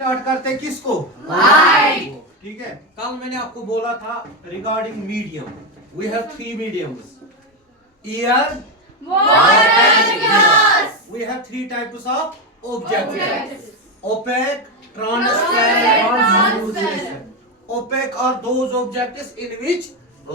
Start करते हैं किसको? लाइट। ठीक है, कल मैंने आपको बोला था regarding medium, we have 3 mediums, air, water and gas. we have 3 types of objects. Opaque, Transparent, translucent. Opaque are those objects in which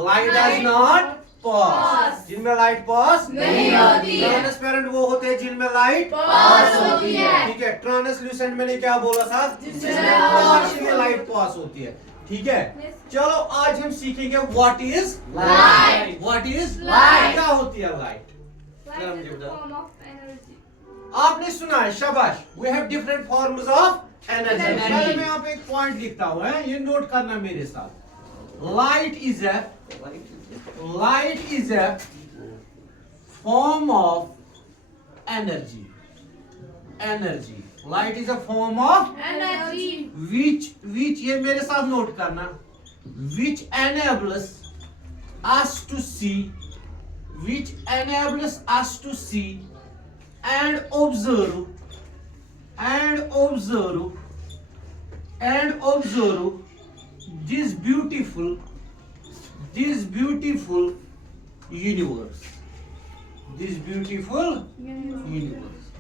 light does not pass. जिनमें लाइट पास नहीं होती है। ट्रांसपेरेंट वो होते हैं जिनमें लाइट पास होती है। ठीक है, ट्रांसल्यूसेंट मैंने क्या बोला था? जिसमें पार्शियली लाइट पास होती है। ठीक है, चलो आज हम सीखेंगे what is Light. What is Light. क्या होती है light? Light is a form of energy. आपने सुना है, शाबाश। We have different forms of energy. Energy. चलो मैं यहाँ पे एक पॉइंट लिखता हूँ, है ये नोट करना मेरे साथ। Light is a form of energy. Energy, light is a form of Energy. which ये मेरे साथ नोट करना, which enables us to see and observe this beautiful universe.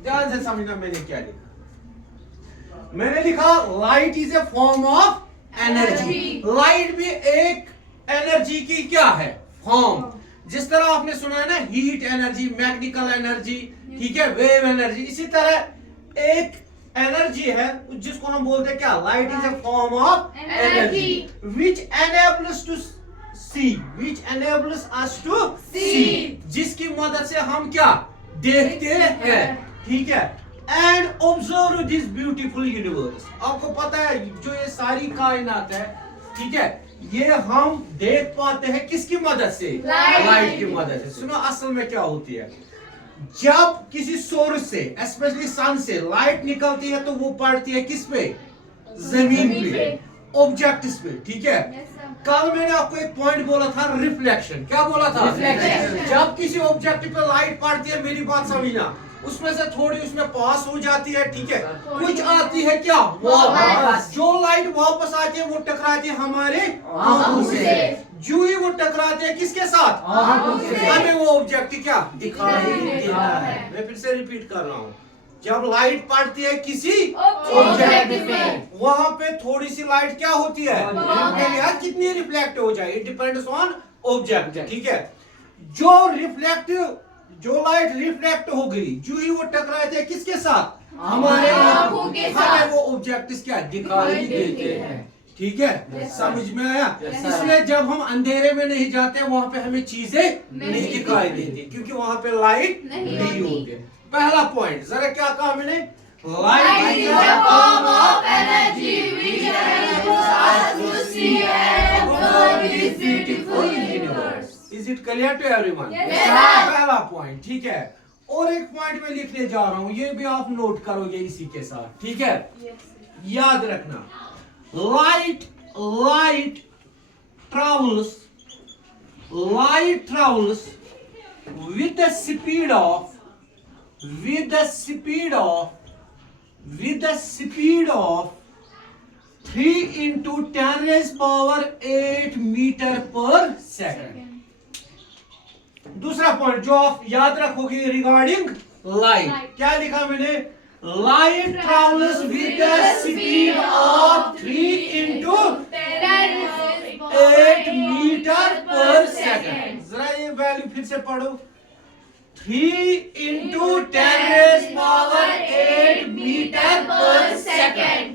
ध्यान से समझना मैंने क्या लिखा। मैंने लिखा light is a form of energy. Energy. Light भी एक एनर्जी की क्या है? फॉर्म। जिस तरह आपने सुना है ना, हीट एनर्जी, मैग्नेटिकल एनर्जी, ठीक है, वेव एनर्जी, इसी तरह एक एनर्जी है जिसको हम बोलते हैं क्या? Light is a form of energy which enables us to see, जिसकी मदद से हम क्या देखते हैं। ठीक है, and observe this beautiful universe. आपको पता है जो ये सारी कायनात है, ठीक है, ये हम देख पाते हैं किसकी मदद से? लाइट की मदद से। सुनो असल में क्या होती है, जब किसी सोर्स से, स्पेशली सन से लाइट निकलती है तो वो पड़ती है किस पे? जमीन पे, ऑब्जेक्ट्स पे। ठीक है, Yes, sir. कल मैंने आपको एक पॉइंट बोला था, रिफ्लेक्शन। क्या बोला था? Reflection. जब किसी ऑब्जेक्ट पे लाइट पड़ती है, मेरी बात समझना, उसमें से थोड़ी उसमें पास हो जाती है, ठीक है, कुछ आती है क्या? वापस। जो लाइट वापस आती है वो टकराती है हमारे आंखों से। जो ही वो टकराती है किसके साथ? आंखों से। हमें वो ऑब्जेक्ट क्या दिखाई देता है। मैं फिर से रिपीट कर रहा हूँ, जब लाइट पड़ती है किसी Object में, वहां पे थोड़ी सी लाइट क्या होती है? यार कितनी रिफ्लेक्ट हो जाए, इट डिपेंड्स ऑन ऑब्जेक्ट। ठीक है, जो लाइट रिफ्लेक्ट हो गई, जो ही वो टकराए थे किसके साथ? हमारे आंखों के साथ। हमें वो ऑब्जेक्ट्स क्या दिखाई देते हैं। ठीक है, समझ में आया? इसलिए जब हम अंधेरे में नहीं जाते वहां पे हमें चीजें नहीं दिखाई देती, क्योंकि वहां पे लाइट नहीं नहीं होती। होती। पहला पॉइंट जरा क्या कहा मैंने? Light is a form of energy which enables us to see and observe this beautiful universe. Is it clear to everyone? Yes, sir. पहला पॉइंट। ठीक है, और एक पॉइंट में लिखने जा रहा हूं, ये भी आप नोट करोगे इसी के साथ। ठीक है, Yes, sir. याद रखना, light travels with the speed of 3 into 10 raised power 8 meter per second। दूसरा पॉइंट जो आप याद रखोगे रिगार्डिंग लाइट, क्या लिखा मैंने? Light travels with the speed of 3 into 8 metre per second. जरा ये वैल्यू फिर से पढ़ो, 3 into 10 raised power 8 metre per second.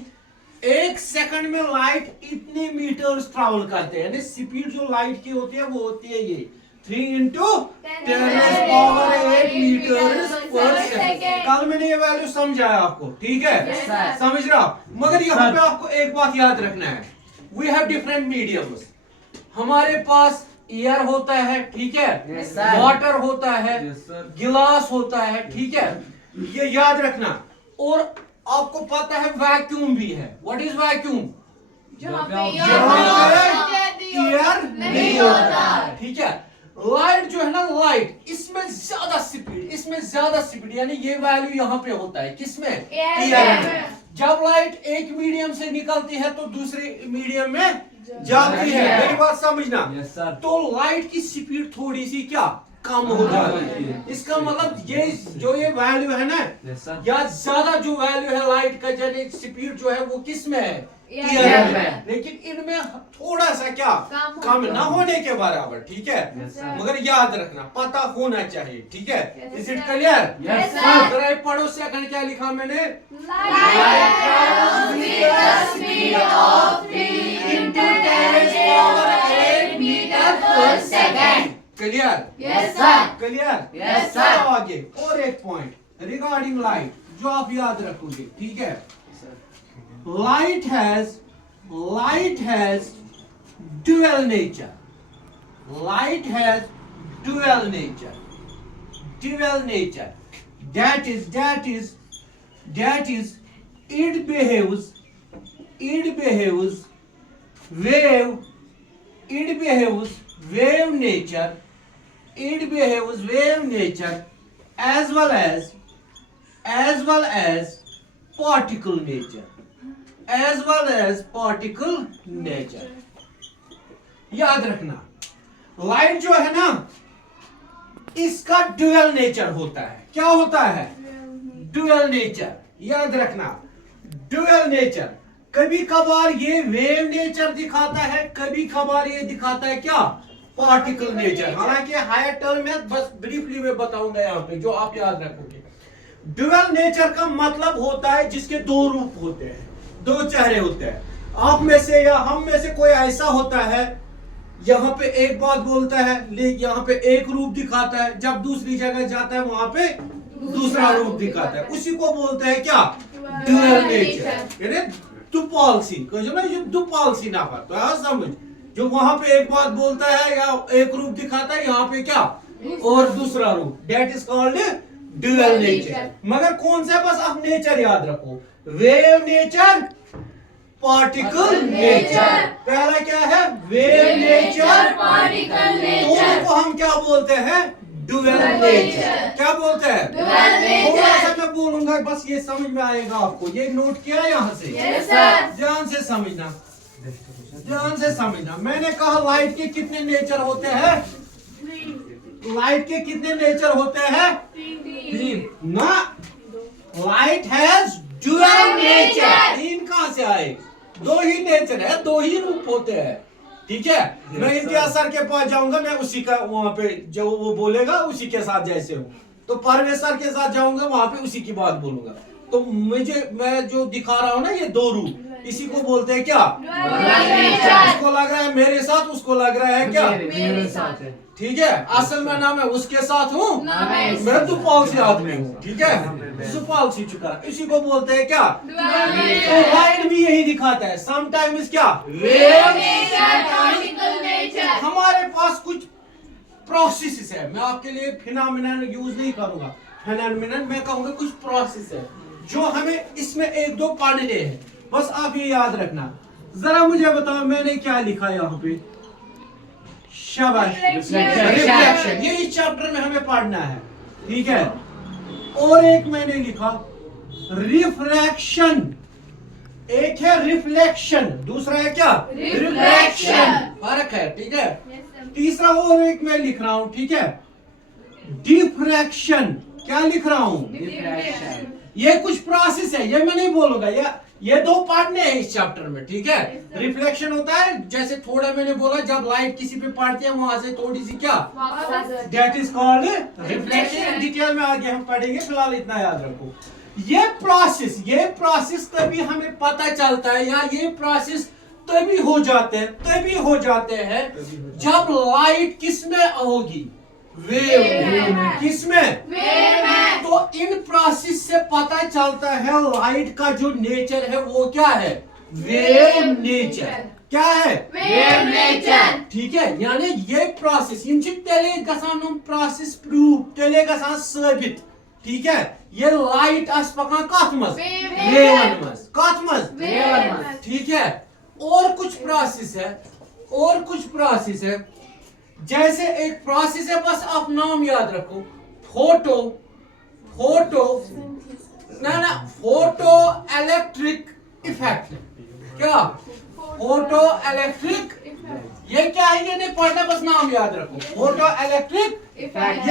एक सेकंड में लाइट इतने मीटर्स ट्रैवल करते हैं, यानी स्पीड जो लाइट की होती है वो होती है ये 3 into 10 raised power 8 मीटर्स पर सेकंड। कल मैंने ये वैल्यू समझाया आपको, ठीक है? Yes, sir. समझ रहे हो आप? मगर यहाँ पे आपको एक बात याद रखना है, वी हैव डिफरेंट मीडियम्स। हमारे पास एयर होता है, ठीक है, Yes, sir. वाटर होता है, Yes, sir. गिलास होता है, ठीक है, ये याद रखना। और आपको पता है वैक्यूम भी है। What is vacuum? जहाँ पे एयर नहीं होता। ठीक है, लाइट जो है ना, लाइट इसमें ज्यादा स्पीड, यानी ये वैल्यू यहाँ पे होता है किसमें? एयर में। जब लाइट एक मीडियम से निकलती है तो दूसरे मीडियम में जाती है। मेरी बात समझना। Yes, sir. तो लाइट की स्पीड थोड़ी सी क्या कम हो जाती है। इसका मतलब ये जो ये वैल्यू है ना, Yes, sir. या ज्यादा जो वैल्यू है लाइट का यानी स्पीड जो है वो किस में है, Air एयर में। में। लेकिन इनमें थोड़ा सा क्या कम कम ना होने के बराबर, ठीक है। Yes, sir. मगर याद रखना, पता होना चाहिए, ठीक है। Yes, is it sir. Clear? Yes, sir. जरा पढ़ो सेकंड क्या लिखा मैंने। Light travels with the speed of 3 into 10 power 8 meter per second. Clear? Yes, sir. Clear? Yes, sir. चलो आगे और एक पॉइंट रिगार्डिंग लाइट जो आप याद रखोगे, ठीक है। Light has dual nature. Light has dual nature. Dual nature. That is it behaves wave nature. It behaves wave nature as well as particle nature. As well as particle nature. याद रखना, light जो है ना इसका dual nature होता है। क्या होता है? Dual nature. याद रखना, ड्यूअल नेचर। कभी कभार ये वेव नेचर दिखाता है, कभी कभार ये दिखाता है क्या, पार्टिकल नेचर। हालांकि हायर टर्म में बस ब्रीफली में बताऊंगा यहाँ पे जो आप याद रखोगे। ड्यूअल नेचर का मतलब होता है जिसके दो रूप होते हैं, दो चेहरे होते हैं। आप में से या हम में से कोई ऐसा होता है यहाँ पे एक बात बोलता है लेकिन यहाँ पे एक रूप दिखाता है, जब दूसरी जगह जाता है वहां पे दूसरा रूप दिखाता है। उसी को बोलते हैं क्या, ड्यूअल नेचर। यानी दुपालसी जो ना, ये दुपालसी ना पर तो यार समझ, जो वहां पे एक बात बोलता है या एक रूप दिखाता है, यहाँ पे क्या और दूसरा रूप। That is called dual nature. मगर कौन सा, बस आप नेचर याद रखो, वेव नेचर, पार्टिकल नेचर। पहला क्या है, वेव नेचर, Particle दोनों nature. को हम क्या बोलते हैं, ड्यूअल नेचर। क्या बोलते हैं, Dual nature. थोड़ा सा मैं बोलूंगा बस ये समझ में आएगा आपको। ये नोट किया यहाँ से, Yes, sir. ध्यान से समझना, ध्यान से समझना। मैंने कहा लाइट के कितने नेचर होते हैं, लाइट के कितने नेचर होते हैं, ना। Light has dual nature. तीन कहां से आए, दो ही नेचर है, दो ही रूप होते हैं, ठीक है। मैं इम्तियाज सर के पास जाऊंगा, मैं उसी का वहां पे जो वो बोलेगा उसी के साथ जैसे हूँ, तो परवेज सर के साथ जाऊंगा वहां पे उसी की बात बोलूंगा। तो मैं जो दिखा रहा हूँ ना ये दो रूप, इसी को बोलते हैं क्या, उसको लग रहा है मेरे साथ, उसको लग रहा है क्या, मेरे साथ है। ठीक है। असल में ना मैं उसके साथ हूँ, मैं मैं दुपालसी आदमी हूँ, ठीक है। दुपालसी चुका, इसी को बोलते हैं क्या, तो लाइट भी यही दिखाता है। समटाइम्स क्या, वेव Nature, particle nature. हमारे पास कुछ प्रोसेस है, मैं आपके लिए फिनोमेनन यूज नहीं करूंगा, फिनोमेनन मैं कहूंगा कुछ प्रोसेस है जो हमें इसमें एक दो पढ़ने हैं, बस आप ये याद रखना। जरा मुझे बताओ मैंने क्या लिखा यहाँ पे, शाबाश, रिफ्लेक्शन। ये इस चैप्टर में हमें पढ़ना है, ठीक है। और एक मैंने लिखा रिफ्रैक्शन, एक है रिफ्लेक्शन, दूसरा है क्या, रिफ्लेक्शन। फर्क है, ठीक है। तीसरा और एक मैं लिख रहा हूं, ठीक है, डिफ्रैक्शन। क्या लिख रहा हूं, ये कुछ प्रोसेस है, ये मैं नहीं बोलूंगा, ये दो पढ़ने हैं इस चैप्टर में, ठीक है। रिफ्लेक्शन होता है जैसे थोड़ा मैंने बोला, जब लाइट किसी पे पड़ती है वहां से थोड़ी सी क्या, that is called reflection. Detail में आगे हम पढ़ेंगे, फिलहाल इतना याद रखो। ये प्रोसेस तभी हमें पता चलता है, या ये प्रोसेस तभी हो जाते हैं जब लाइट किसमें होगी, वेव में। किसमें, वेव में। तो इन प्रोसेस से पता चलता है लाइट का जो नेचर है वो क्या है, वेव नेचर। क्या है, वेव नेचर। ठीक है। यानी ये प्रोसेस इन तेले गसान प्रोसेस प्रूव, तेले गसान साबित, ठीक है। ये लाइट आस पकान कथ मज, वेवन मज, कथ मज, ठीक है। और कुछ प्रोसेस है, जैसे एक प्रोसेस है, बस आप नाम याद रखो, ना फोटो इलेक्ट्रिक इफेक्ट। क्या? फोटो इलेक्ट्रिक, ये क्या है? ये नहीं पढ़ना, बस नाम याद रखो। Photo electric Effect.